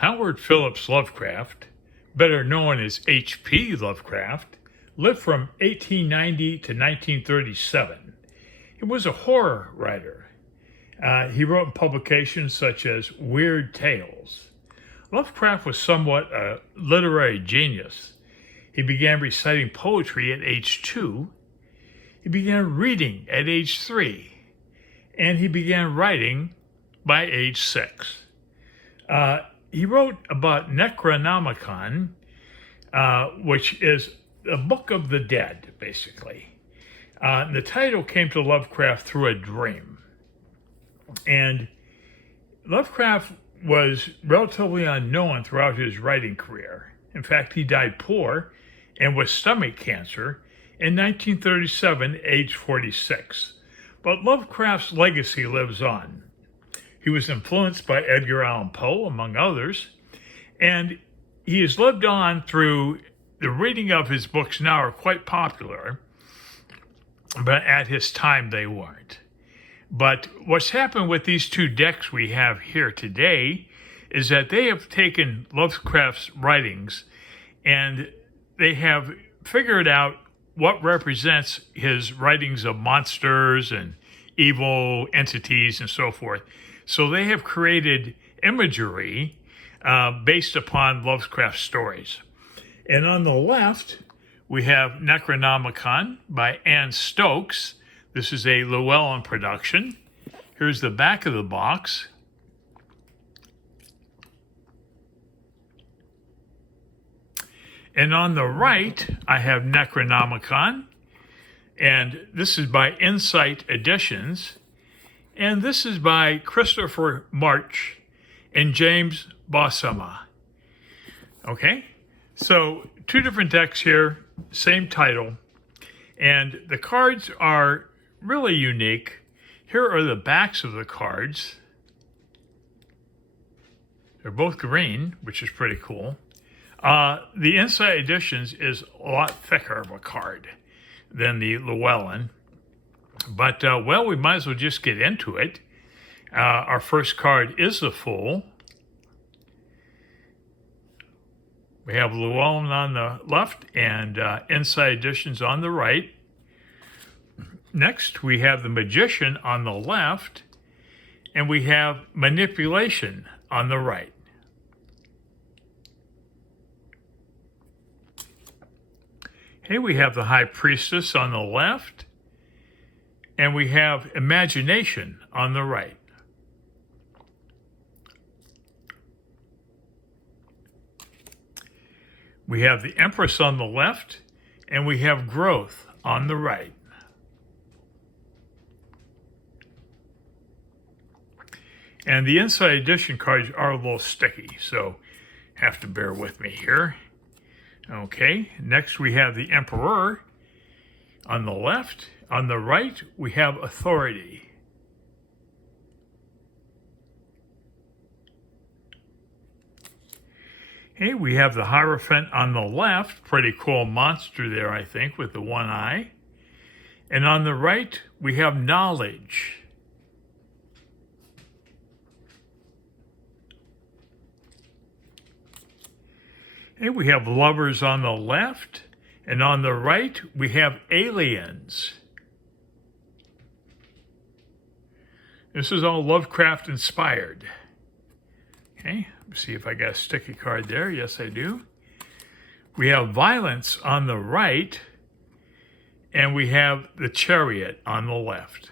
Howard Phillips Lovecraft, better known as HP Lovecraft, lived from 1890 to 1937. He was a horror writer. He wrote in publications such as Weird Tales. Lovecraft was somewhat a literary genius. He began reciting poetry at age 2. He began reading at age 3. And he began writing by age 6. He wrote about Necronomicon, which is a book of the dead, basically. The title came to Lovecraft through a dream. And Lovecraft was relatively unknown throughout his writing career. In fact, he died poor and with stomach cancer in 1937, age 46. But Lovecraft's legacy lives on. He was influenced by Edgar Allan Poe, among others, and he has lived on through the reading of his books now are quite popular, but at his time they weren't. But what's happened with these two decks we have here today is that they have taken Lovecraft's writings and they have figured out what represents his writings of monsters and evil entities and so forth. So they have created imagery based upon Lovecraft's stories. And on the left, we have Necronomicon by Anne Stokes. This is a Llewellyn production. Here's the back of the box. And on the right, I have Necronomicon. And this is by Insight Edtns. And this is by Christopher March and James Bousema. Okay, so two different decks here, same title. And the cards are really unique. Here are the backs of the cards. They're both green, which is pretty cool. The Insight Edtns is a lot thicker of a card than the Llewellyn. But, well, we might as well just get into it. Our first card is the Fool. We have Llewellyn on the left and Insight Edtns on the right. Next, we have the Magician on the left, and we have Manipulation on the right. Here we have the High Priestess on the left, and we have Imagination on the right. We have the Empress on the left, and we have Growth on the right. And the Insight Edtn cards are a little sticky, so have to bear with me here. Okay, next we have the Emperor on the left. On the right, we have Authority. Okay, we have the Hierophant on the left. Pretty cool monster there, I think, with the one eye. And on the right, we have Knowledge. Okay, we have Lovers on the left. And on the right, we have Aliens. This is all Lovecraft inspired. Okay, let's see if I got a sticky card there. Yes, I do. We have Violence on the right, and we have the Chariot on the left.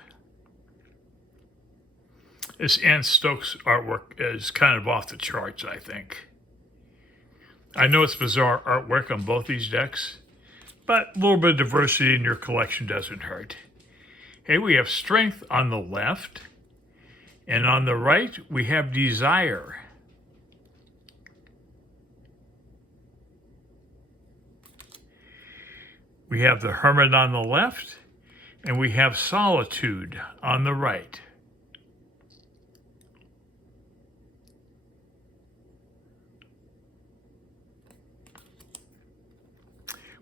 This Anne Stokes artwork is kind of off the charts, I think. I know it's bizarre artwork on both these decks, but a little bit of diversity in your collection doesn't hurt. Okay, we have Strength on the left, and on the right, we have Desire. We have the Hermit on the left, and we have Solitude on the right.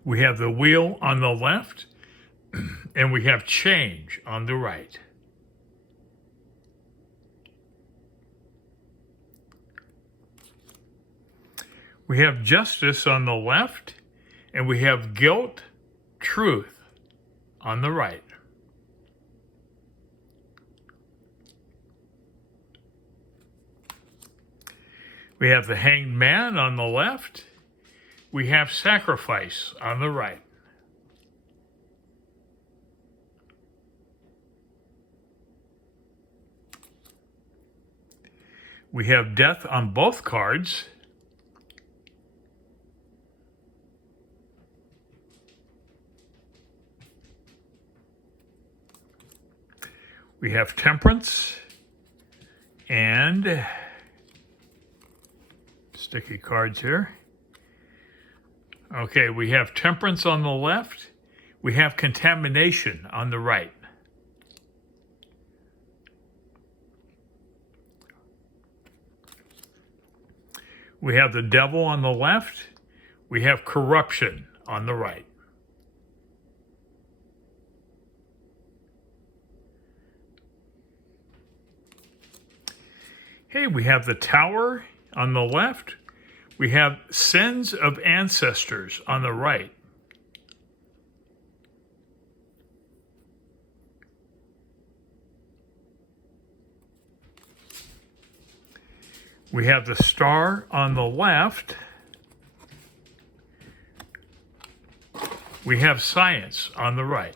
We have the Wheel on the left, and we have Change on the right. We have justice on the left, and we have guilt, truth on the right. We have the Hanged Man on the left. We have sacrifice on the right. We have death on both cards. We have temperance and sticky cards here. Okay, we have temperance on the left. We have contamination on the right. We have the devil on the left. We have corruption on the right. Okay, we have the Tower on the left. We have sins of ancestors on the right. We have the Star on the left. We have science on the right.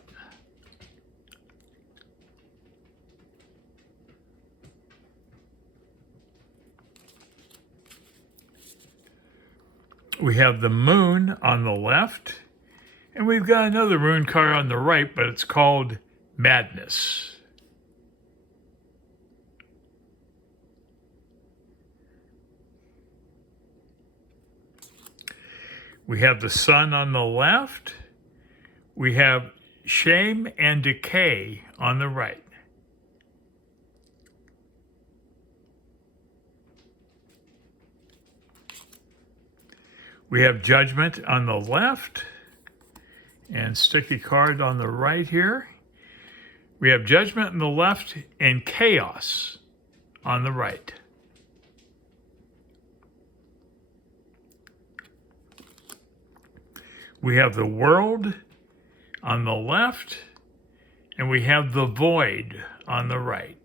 We have the Moon on the left, and we've got another rune card on the right, but it's called Madness. We have the Sun on the left. We have shame and decay on the right. We have judgment on the left and sticky card on the right here. We have judgment on the left and chaos on the right. We have the world on the left, and we have the void on the right.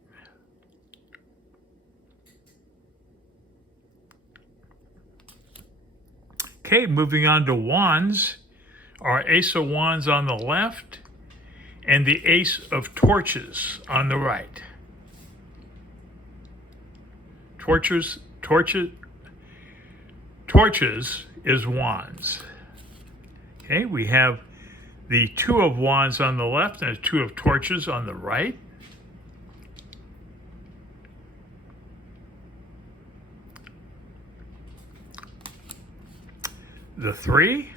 Okay, moving on to wands. Our Ace of Wands on the left, and the Ace of Torches on the right. Torches is wands. Okay, we have the Two of Wands on the left and the Two of Torches on the right. The Three.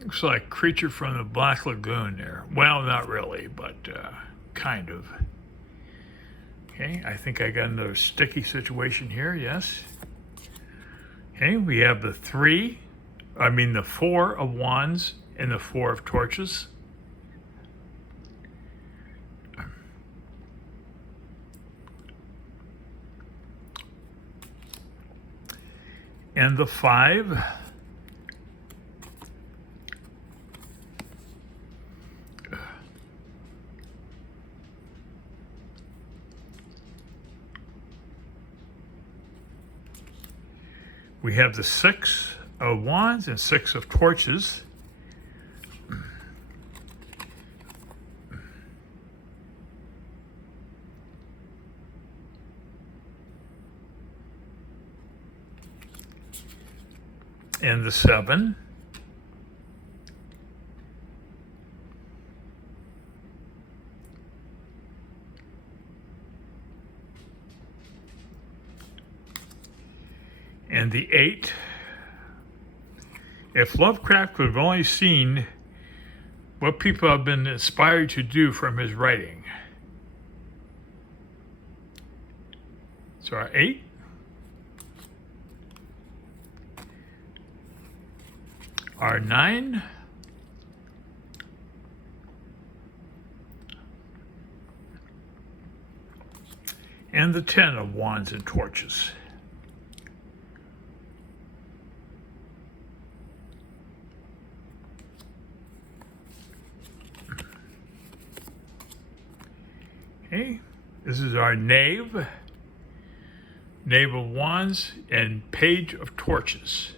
Looks like Creature from the Black Lagoon there. Well, not really, but kind of. Okay, I think I got another sticky situation here, yes. Okay, we have the Four of Wands and the Four of Torches. And the Five. We have the Six of Wands and Six of Torches. And the Seven. And the Eight. If Lovecraft could have only seen what people have been inspired to do from his writing. So our 8. Our 9. and the 10 of Wands and Torches. Okay, this is our Knave, Knave of Wands, and Page of Torches.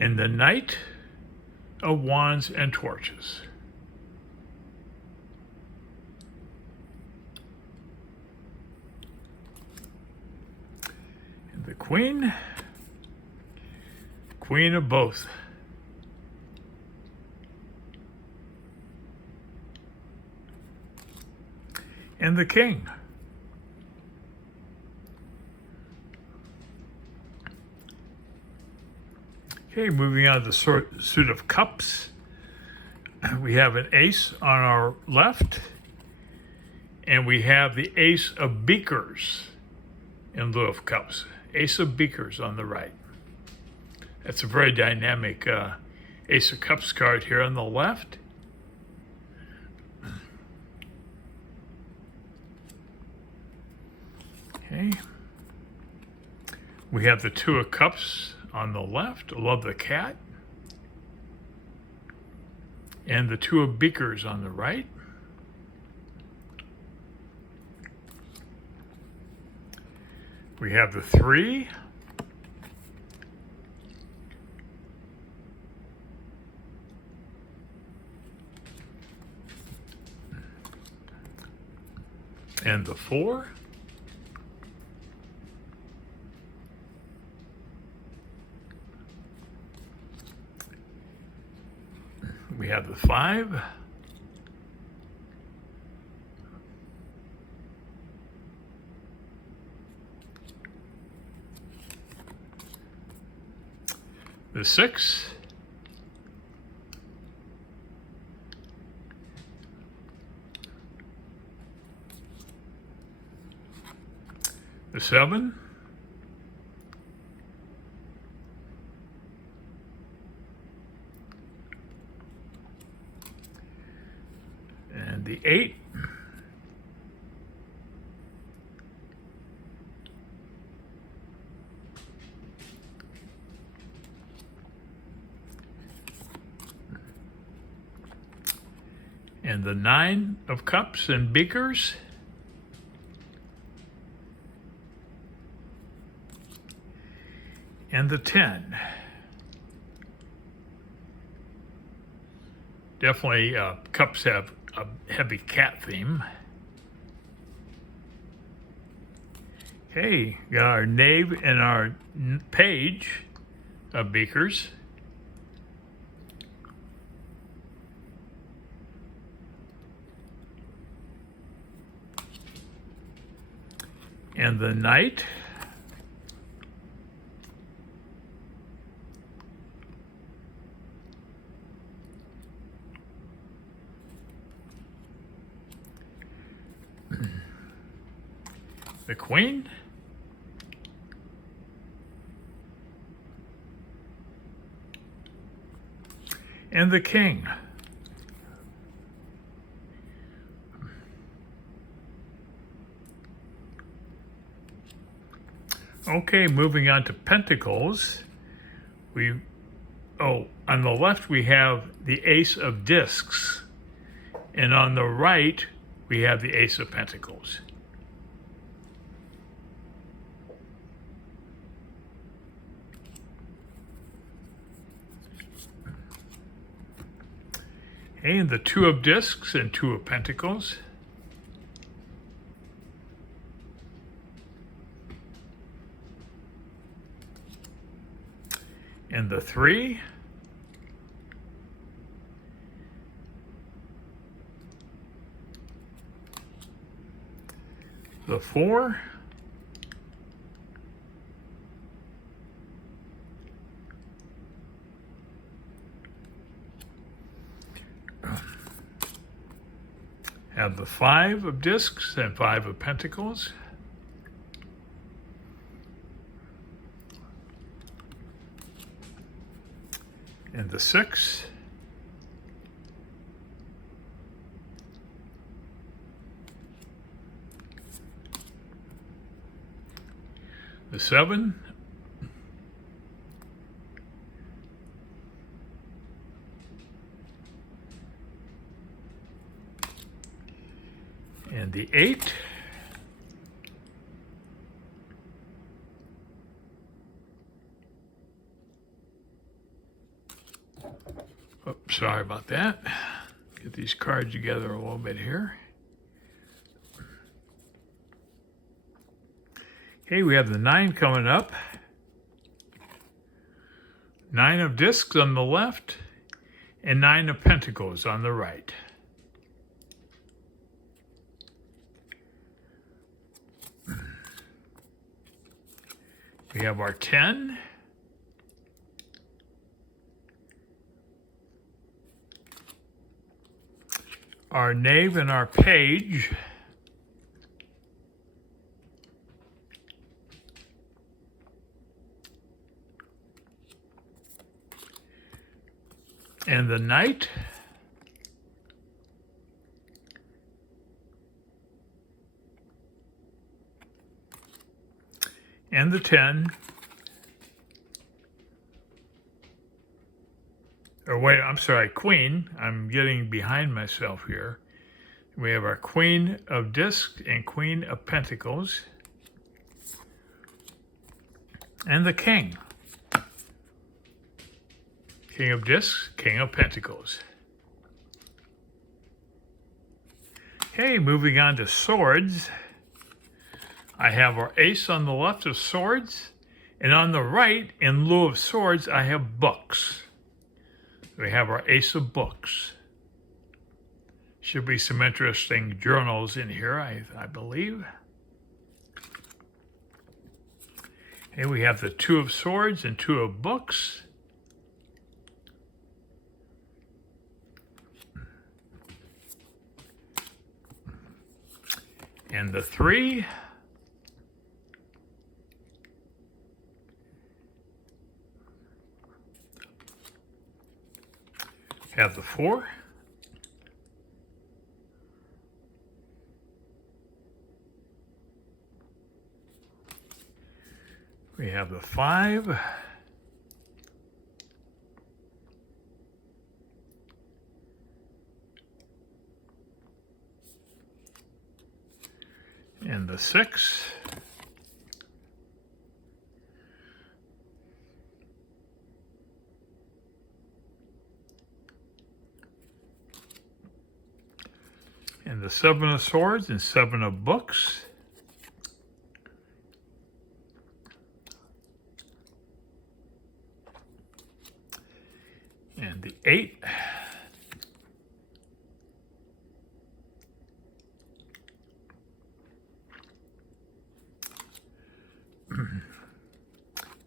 And the Knight of Wands and Torches. And the Queen, Queen of both. And the King. Okay, moving on to the suit of cups. We have an ace on our left, and we have the ace of beakers in lieu of cups. Ace of beakers on the right. That's a very dynamic ace of cups card here on the left. Okay. We have the two of cups on the left. I love the cat. And the two of beakers on the right. We have the 3. And the 4. We have the 5. The 6. The 7. And the 8. And the 9 of cups and beakers. And the 10. Definitely cups have a heavy cat theme. Okay, got our knave and our page of beakers. And the knight. The queen. And the king. Okay, moving on to pentacles. On the left we have the ace of discs, and on the right we have the ace of pentacles. Okay, and the 2 of discs and 2 of pentacles. And the 3. The 4. Have the 5 of discs and 5 of pentacles. And the 6. the 7, and the 8, oops, sorry about that. Get these cards together a little bit here. Okay, we have the 9 coming up. 9 of discs on the left and 9 of pentacles on the right. We have our 10. Our knave and our page. And the knight. And the 10. Or wait, I'm sorry, queen. I'm getting behind myself here. We have our queen of discs and queen of pentacles. And the king. King of discs, king of pentacles. Okay, moving on to swords. I have our ace on the left of swords, and on the right, in lieu of swords, I have books. We have our ace of books. Should be some interesting journals in here, I believe. Okay, we have the 2 of swords and 2 of books. And the 3. Have the 4. We have the 5. And the 6. And the 7 of swords and 7 of books. And the 8.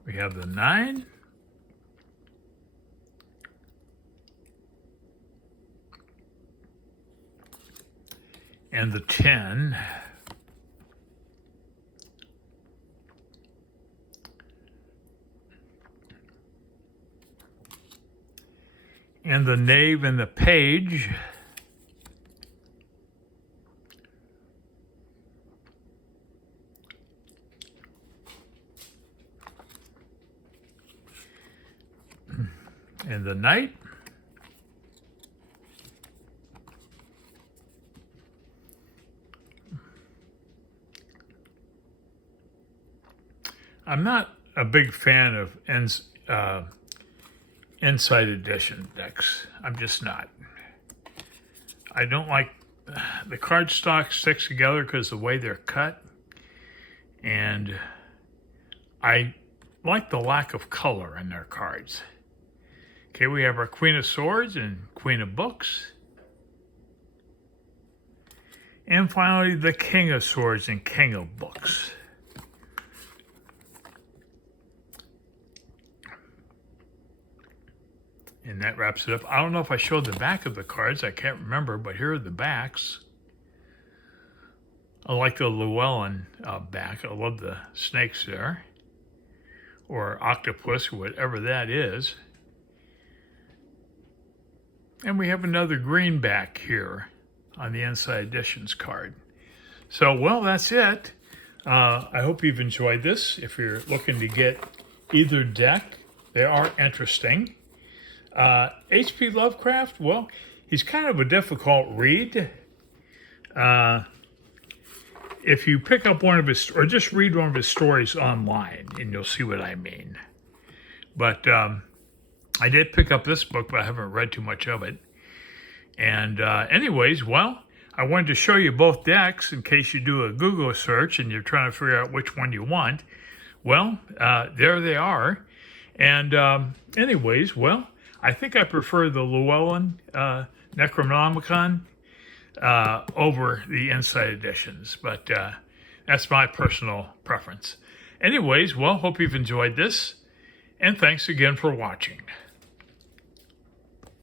We have the 9. And the 10. And the knave and the page. And the knight. I'm not a big fan of Insight Edition decks. I'm just not. I don't like the cardstock sticks together because of the way they're cut. And I like the lack of color in their cards. Okay, we have our Queen of Swords and Queen of Books. And finally, the King of Swords and King of Books. And that wraps it up. I don't know if I showed the back of the cards. I can't remember, but here are the backs. I like the Llewellyn back. I love the snakes there. Or octopus, whatever that is. And we have another green back here on the Insight Editions card. So, well, that's it. I hope you've enjoyed this. If you're looking to get either deck, they are interesting. HP Lovecraft, well, he's kind of a difficult read. If you pick up one of his, or just read one of his stories online, and you'll see what I mean. But I did pick up this book, but I haven't read too much of it. And anyways, well, I wanted to show you both decks in case you do a Google search and you're trying to figure out which one you want. Well, there they are. And anyways, well, I think I prefer the Llewellyn Necronomicon over the Insight Edtns, but that's my personal preference. Anyways, well, hope you've enjoyed this, and thanks again for watching.